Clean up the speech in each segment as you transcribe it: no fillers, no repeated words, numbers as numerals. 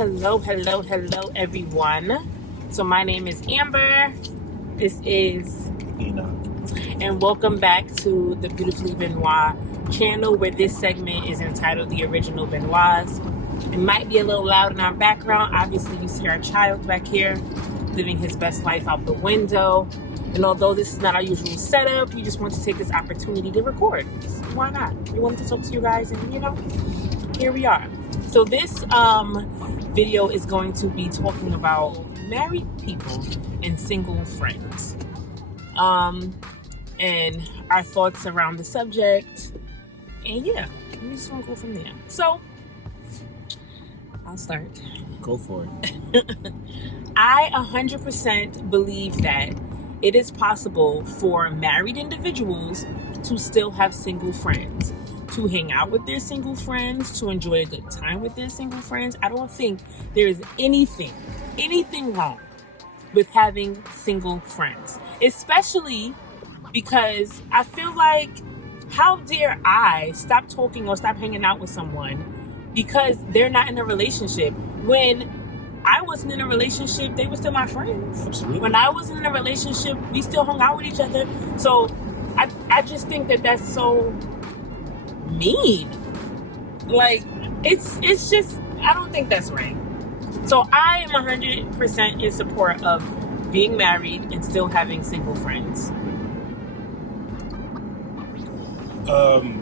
Hello, everyone. So my name is Amber. This is Enoch. And welcome back to the Beautifully Benoit channel, where this segment is entitled The Original Benoits. It might be a little loud in our background. Obviously, you see our child back here living his best life out the window. And although this is not our usual setup, we just want to take this opportunity to record. Why not? We wanted to talk to you guys, and here we are. So this video is going to be talking about married people and single friends, and our thoughts around the subject. And yeah, we just want to go from there. So I'll start. Go for it. I 100% believe that it is possible for married individuals to still have single friends, to hang out with their single friends, to enjoy a good time with their single friends. I don't think there is anything wrong with having single friends, especially because I feel like, how dare I stop talking or stop hanging out with someone because they're not in a relationship? When I wasn't in a relationship, they were still my friends. Absolutely. When I wasn't in a relationship, we still hung out with each other. So I just think that that's so mean. Like, it's just, I don't think that's right. So I am 100% in support of being married and still having single friends.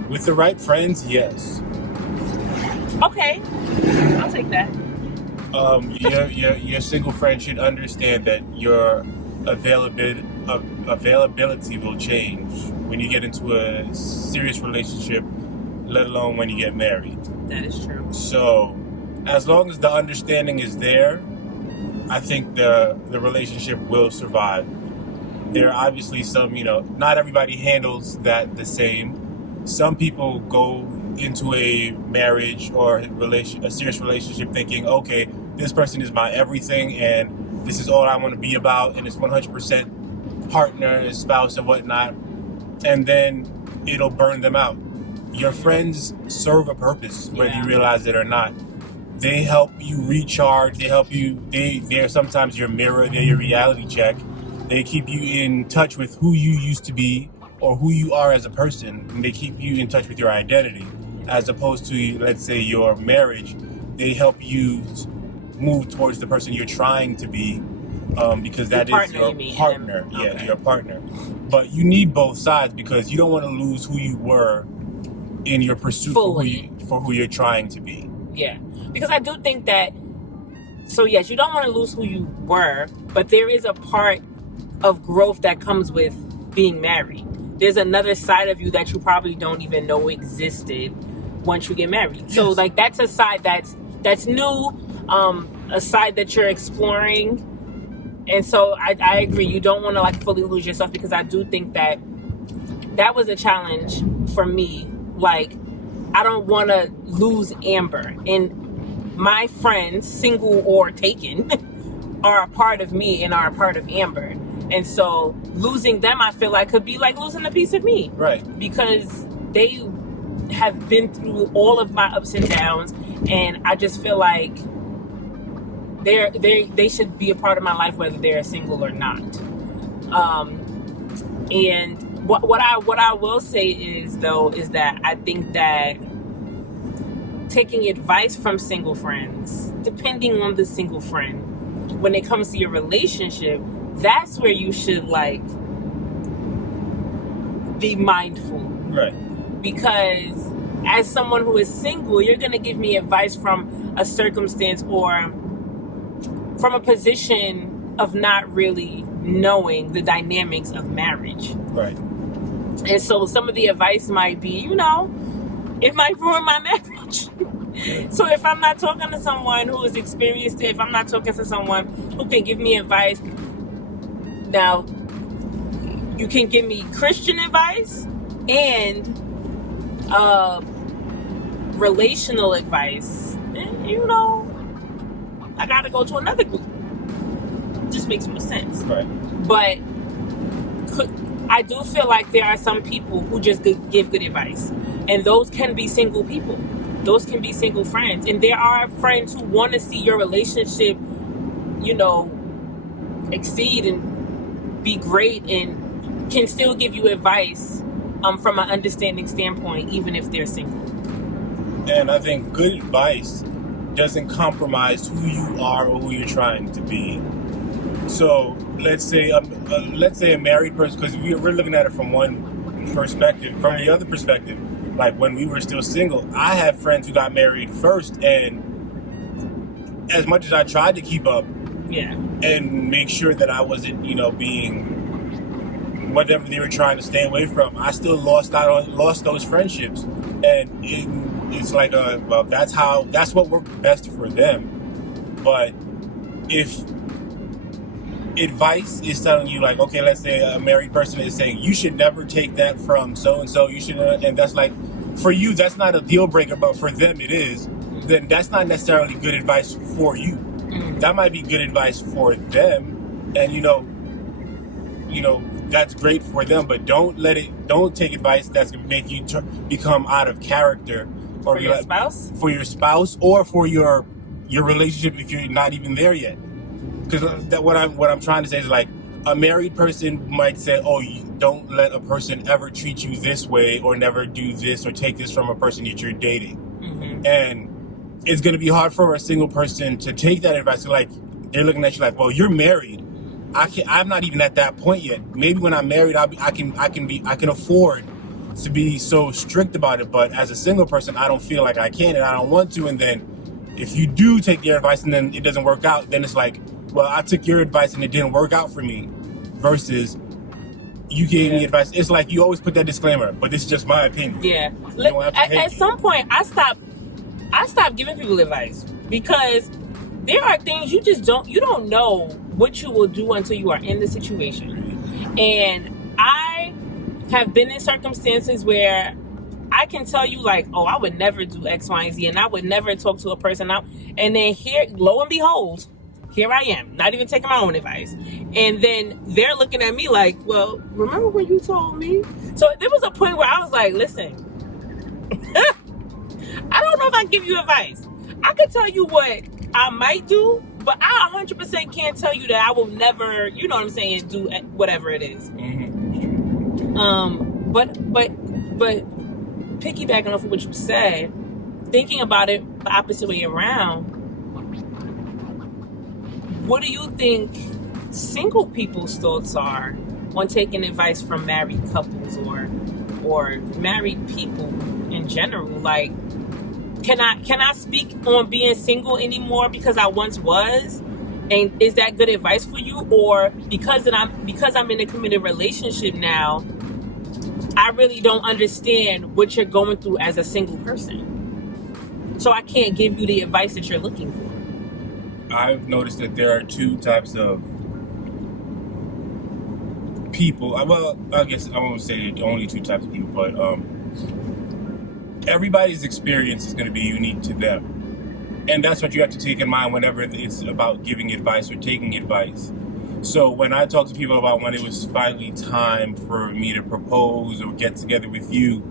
With the right friends, yes. Okay, I'll take that. Your single friend should understand that your availability will change when you get into a serious relationship, let alone when you get married. That is true. So, as long as the understanding is there, I think the relationship will survive. There are obviously some, not everybody handles that the same. Some people go into a marriage or a serious relationship thinking, okay, this person is my everything and this is all I want to be about, and it's 100% partner, spouse, and whatnot, and then it'll burn them out. Your friends serve a purpose, whether you realize it or not. They help you recharge. They're sometimes your mirror. They're your reality check. They keep you in touch with who you used to be or who you are as a person. And they keep you in touch with your identity, as opposed to, let's say, your marriage. They help you move towards the person you're trying to be, because that is your partner. Yeah, okay. Your partner. But you need both sides, because you don't want to lose who you were in your pursuit for who you're trying to be. Yeah, because I do think that, so yes, you don't want to lose who you were, but there is a part of growth that comes with being married. There's another side of you that you probably don't even know existed once you get married. Yes. So like, that's a side that's new, a side that you're exploring. And so I agree, you don't want to like fully lose yourself, because I do think that was a challenge for me. Like, I don't want to lose Amber, and my friends, single or taken, are a part of me and are a part of Amber. And so losing them, I feel like, could be like losing a piece of me. Right. Because they have been through all of my ups and downs, and I just feel like they should be a part of my life, whether they're single or not. And what I will say is that I think that taking advice from single friends, depending on the single friend, when it comes to your relationship, that's where you should like be mindful. Right. Because as someone who is single, you're going to give me advice from a circumstance or from a position of not really knowing the dynamics of marriage. Right. And so some of the advice might be, it might ruin my marriage. So if I'm not talking to someone who has experienced it, if I'm not talking to someone who can give me advice, now you can give me Christian advice and relational advice, and I gotta go to another group. It just makes more sense. Right. But I do feel like there are some people who just give good advice, and those can be single people. those can be single friends. And there are friends who want to see your relationship, exceed and be great, and can still give you advice from an understanding standpoint, even if they're single. And I think good advice doesn't compromise who you are or who you're trying to be. So let's say a married person, because we're looking at it from one perspective. From the other perspective, like when we were still single, I have friends who got married first, and as much as I tried to keep up, and make sure that I wasn't, being whatever they were trying to stay away from, I still lost those friendships, and it's like that's what worked best for them. But if advice is telling you, like, okay, let's say a married person is saying you should never take that from so and so, you should, and that's like, for you that's not a deal breaker, but for them it is, then that's not necessarily good advice for you. That might be good advice for them, and that's great for them, but don't take advice that's gonna make you become out of character, or for your spouse, or for your relationship if you're not even there yet. Because what I'm trying to say is, like, a married person might say, oh, you don't let a person ever treat you this way, or never do this, or take this from a person that you're dating. And it's going to be hard for a single person to take that advice. Like, they're looking at you like, well, you're married. I'm not even at that point yet. Maybe when I'm married, I can afford to be so strict about it. But as a single person, I don't feel like I can, and I don't want to. And then if you do take their advice and then it doesn't work out, then it's like, well, I took your advice and it didn't work out for me, versus you gave me advice. It's like you always put that disclaimer, but this is just my opinion. Yeah. At some point, I stopped giving people advice, because there are things you don't know what you will do until you are in the situation. And I have been in circumstances where I can tell you, like, oh, I would never do X, Y, and Z, and I would never talk to a person out. And then here, lo and behold, here I am, not even taking my own advice. And then they're looking at me like, well, remember when you told me? So there was a point where I was like, listen, I don't know if I can give you advice. I can tell you what I might do, but I 100% can't tell you that I will never, do whatever it is. But piggybacking off of what you said, thinking about it the opposite way around, what do you think single people's thoughts are on taking advice from married couples or married people in general? Like, can I speak on being single anymore because I once was? And is that good advice for you? Or because I'm in a committed relationship now, I really don't understand what you're going through as a single person, so I can't give you the advice that you're looking for. I've noticed that there are two types of people. Well, I guess I won't say only two types of people, but everybody's experience is going to be unique to them. And that's what you have to take in mind whenever it's about giving advice or taking advice. So when I talk to people about when it was finally time for me to propose or get together with you,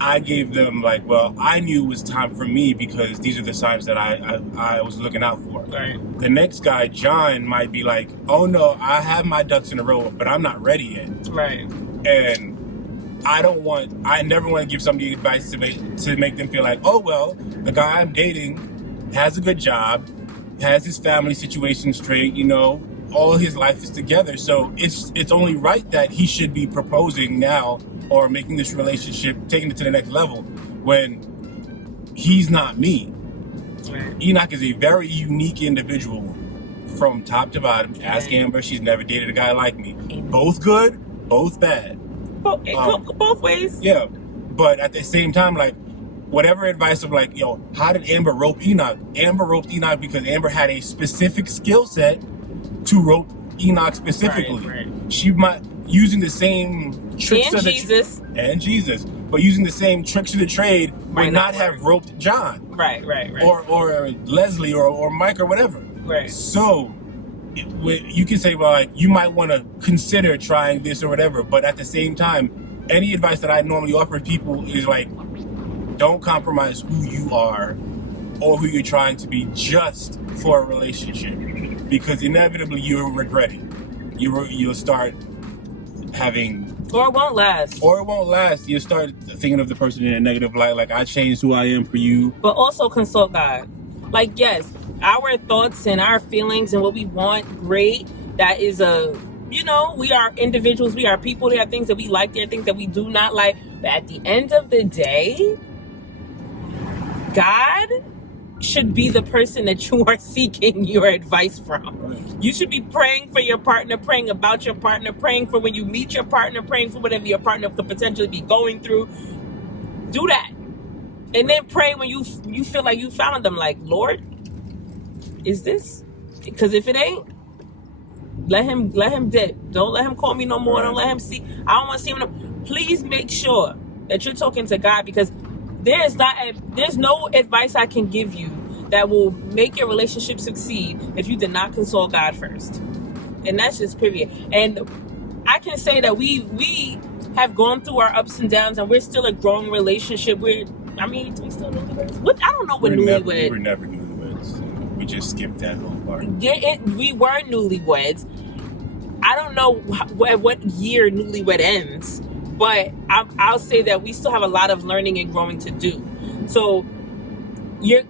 I gave them, like, well, I knew it was time for me because these are the signs that I was looking out for. Right. The next guy, John, might be like, oh no, I have my ducks in a row, but I'm not ready yet. Right. And I never want to give somebody advice to make them feel like, oh, well, the guy I'm dating has a good job, has his family situation straight, all his life is together. So it's only right that he should be proposing now or making this relationship, taking it to the next level, when he's not me. Right. Enoch is a very unique individual from top to bottom. Ask Amber, she's never dated a guy like me. Both good, both bad. Both ways. Yeah, but at the same time, like, whatever advice of like, yo, how did Amber rope Enoch? Amber roped Enoch because Amber had a specific skill set to rope Enoch specifically. Right. She might using the same tricks and Jesus, but using the same tricks of the trade would not have roped John. Right. Or Leslie or Mike or whatever. Right. So you can say, well, like, you might want to consider trying this or whatever, but at the same time, any advice that I normally offer people is like, don't compromise who you are or who you're trying to be just for a relationship, because inevitably you'll regret it. You'll start having, or it won't last. You'll start thinking of the person in a negative light, like, I changed who I am for you. But also consult God. Like, yes, our thoughts and our feelings and what we want, great. That is we are individuals, we are people. There are things that we like, there are things that we do not like. But at the end of the day, God should be the person that you are seeking your advice from. Right. You should be praying for your partner, praying about your partner, praying for when you meet your partner, praying for whatever your partner could potentially be going through. Do that. And then pray when you feel like you found them. Like, Lord, is this? Because if it ain't, let him dip. Don't let him call me no more. Don't let him see. I don't want to see him. Please make sure that you're talking to God, because there's no advice I can give you that will make your relationship succeed if you did not consult God first. And that's just period. And I can say that we have gone through our ups and downs, and we're still a growing relationship. We still newlyweds. I don't know what newlyweds. We were never newlyweds. We just skipped that whole part. We were newlyweds. I don't know what year newlywed ends, but I'll say that we still have a lot of learning and growing to do. So you're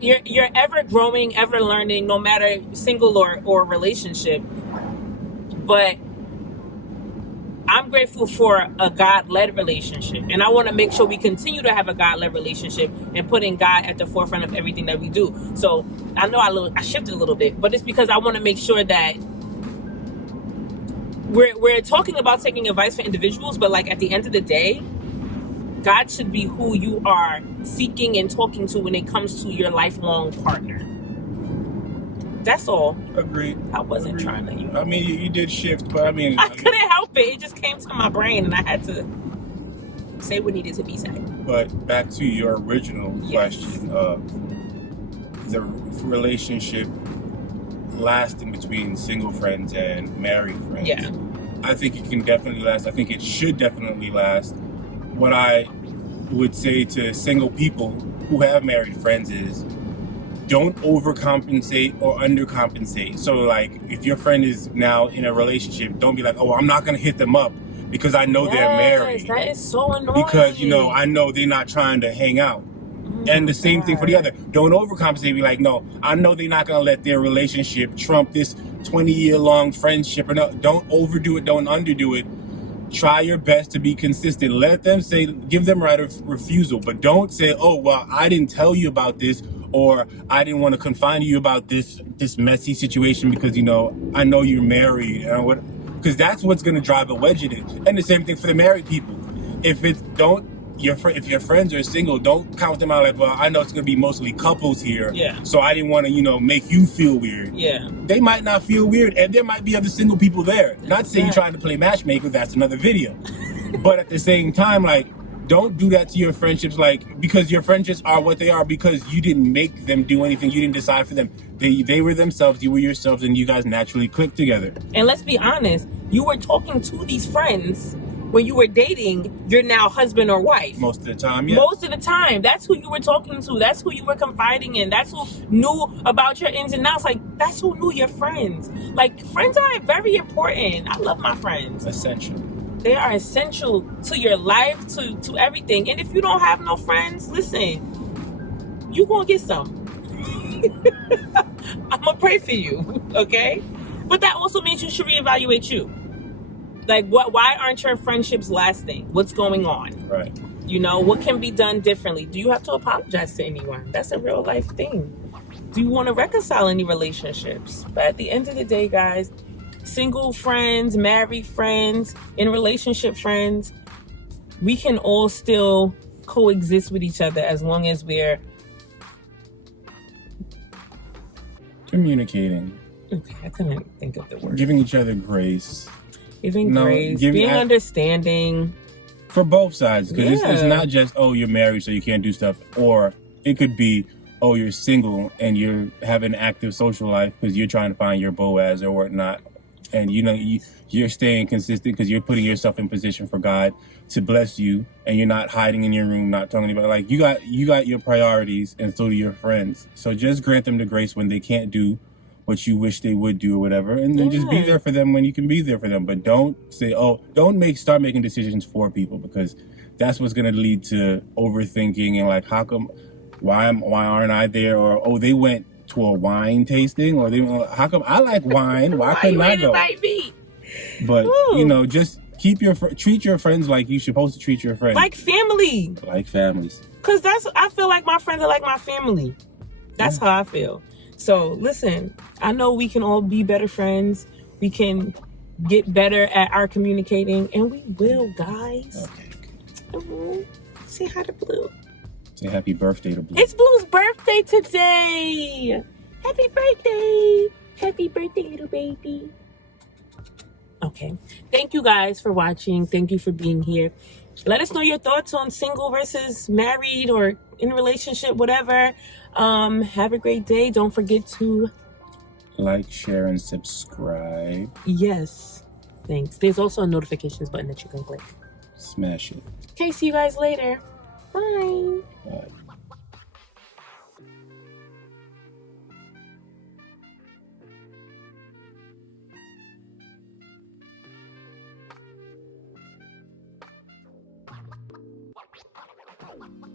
ever growing, ever learning, no matter single or relationship. But I'm grateful for a God-led relationship, and I want to make sure we continue to have a God-led relationship and putting God at the forefront of everything that we do. So I know I shifted a little bit, but it's because I want to make sure that we're talking about taking advice for individuals, but like at the end of the day, God should be who you are seeking and talking to when it comes to your lifelong partner. That's all. Agreed. I wasn't trying to. I mean, you did shift, but I couldn't help it. It just came to my brain, and I had to say what needed to be said. But back to your original question of the relationship lasting between single friends and married friends. Yeah. I think it can definitely last. I think it should definitely last. What I would say to single people who have married friends is, don't overcompensate or undercompensate. So, like, if your friend is now in a relationship, don't be like, oh, I'm not going to hit them up because I know they're married. That is so annoying. Because, I know they're not trying to hang out. And the same thing for the other. Don't overcompensate. Be like, no, I know they're not going to let their relationship trump this 20-year-long friendship. Or no, don't overdo it. Don't underdo it. Try your best to be consistent. Let them give them right of refusal. But don't say, oh, well, I didn't tell you about this, or I didn't want to confine you about this messy situation because, I know you're married. Because that's what's going to drive a wedge in it. And the same thing for the married people. If your friends are single, don't count them out like, well, I know it's going to be mostly couples here. Yeah. So I didn't want to, make you feel weird. Yeah. They might not feel weird, and there might be other single people there. Not saying you're trying to play matchmaker, that's another video. But at the same time, like, don't do that to your friendships, like, because your friendships are what they are because you didn't make them do anything. You didn't decide for them. They were themselves, you were yourselves, and you guys naturally clicked together. And let's be honest, you were talking to these friends when you were dating your now husband or wife. Most of the time, yeah. Most of the time. That's who you were talking to. That's who you were confiding in. That's who knew about your ins and outs. Like, that's who knew your friends. Like, friends are very important. I love my friends. Essential. They are essential to your life, to everything. And if you don't have no friends, listen, you gonna get some. I'm gonna pray for you, okay? But that also means you should reevaluate you. Like, why aren't your friendships lasting? What's going on? Right. What can be done differently? Do you have to apologize to anyone? That's a real life thing. Do you want to reconcile any relationships? But at the end of the day, guys, single friends, married friends, in relationship friends, we can all still coexist with each other as long as we're communicating. Okay, I couldn't think of the word. Giving each other grace. Grace, being understanding. For both sides, because it's not just, oh, you're married so you can't do stuff, or it could be, oh, you're single and you're having an active social life because you're trying to find your Boaz or whatnot, and you're staying consistent because you're putting yourself in position for God. to bless you, and you're not hiding in your room, not talking about, like, you got your priorities, and so do your friends. So just grant them the grace when they can't do what you wish they would do or whatever, and then just be there for them when you can be there for them. But don't say, don't start making decisions for people, because that's what's going to lead to overthinking and like, why aren't I there? Or, they went to a wine tasting, or how come I like wine? Why couldn't I go? But just treat your friends like you're supposed to treat your friends, like family, like families. Because I feel like my friends are like my family. That's how I feel. So listen, I know we can all be better friends. We can get better at our communicating, and we will, guys. Okay. Say hi to Blue. Say happy birthday to Blue. It's Blue's birthday today. Happy birthday. Happy birthday, little baby. Okay. Thank you guys for watching. Thank you for being here. Let us know your thoughts on single versus married or in a relationship, whatever. Have a great day. Don't forget to like, share, and subscribe. Yes. Thanks. There's also a notifications button that you can click. Smash it. Okay, see you guys later. Bye. Bye. Wow.